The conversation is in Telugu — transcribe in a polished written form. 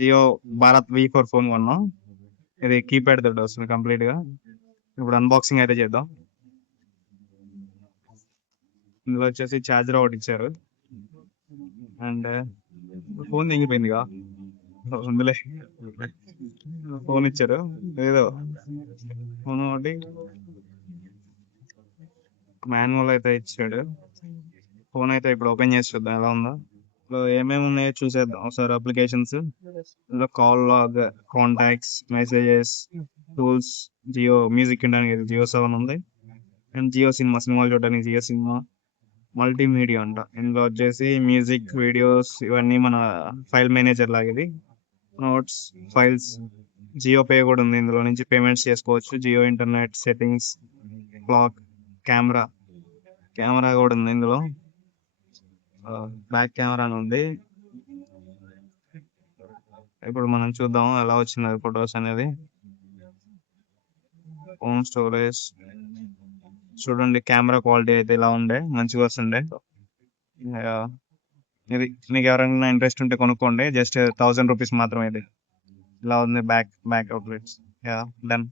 జియో భారత్ V4 ఫోన్ కొన్నాం. ఇది కీప్యాడ్ తోటి వస్తుంది కంప్లీట్ గా. ఇప్పుడు అన్బాక్సింగ్ అయితే చేద్దాం. ఇందులో వచ్చేసి ఛార్జర్ ఒకటి ఇచ్చారు అండ్ ఫోన్ తెగిపోయిందిగా. అందులో ఫోన్ ఇచ్చారు ఏదో ఫోన్ ఒకటి మాన్యువల్ అయితే ఇచ్చాడు. ఫోన్ అయితే ఇప్పుడు ఓపెన్ చేసి చూద్దాం ఎలా ఉందో. ఇందులో ఏమేమి ఉన్నాయో చూసేద్దాం ఒకసారి. అప్లికేషన్స్ ఇందులో call log, contacts, messages, tools, Jio music వినడానికి జియో 7 ఉంది అండ్ జియో సినిమా సినిమాలు చూడడానికి జియో సినిమా, మల్టీమీడియా అంట. ఇందులో వచ్చేసి మ్యూజిక్, వీడియోస్ ఇవన్నీ మన ఫైల్ మేనేజర్ లాగా ఇది. నోట్స్, ఫైల్స్, జియో పే కూడా ఉంది. ఇందులో నుంచి పేమెంట్స్ చేసుకోవచ్చు. Jio internet, settings, clock, camera camera కూడా ఉంది ఇందులో. బ్యాక్ కెమెరా అని ఉంది. ఇప్పుడు మనం చూద్దాం ఎలా వచ్చింది ఫొటోస్ అనేది. ఫోన్ స్టోరేజ్ చూడండి, కెమెరా క్వాలిటీ అయితే ఇలా ఉండే మంచిగా వస్తుండే. ఆ, ఇది మీకు ఎవరైనా ఇంట్రెస్ట్ ఉంటే కొనుక్కోండి. జస్ట్ 1000 రూపీస్ మాత్రమే. ఇది ఇలా ఉంది బ్యాక్ అవుట్లెట్స్. Yeah, done.